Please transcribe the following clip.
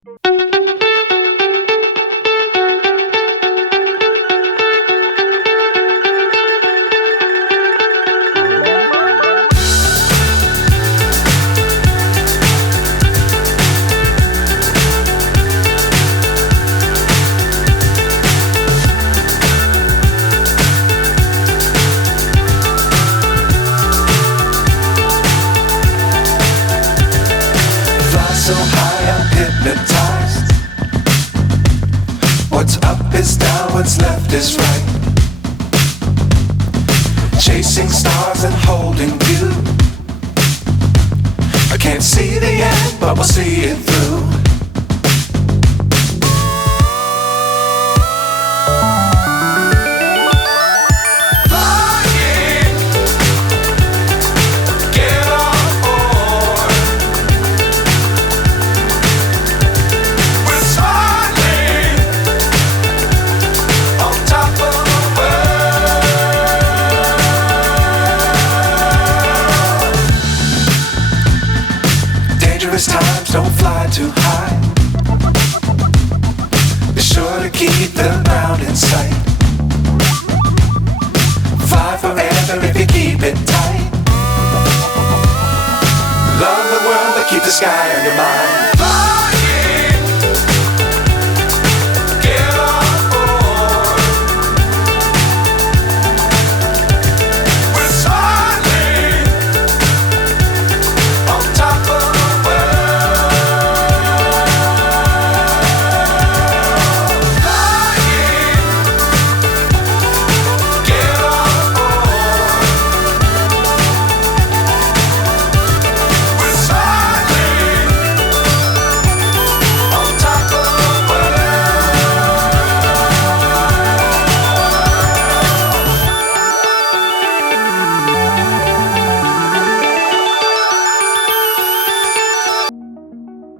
So high I'm hypnotized. What's up is down, what's left is right. Chasing stars and holding you. I can't see the end, but we'll see it through. Times don't fly too high. Be sure to keep the ground in sight. Fly forever if you keep it tight. Love the world but keep the sky on your mind.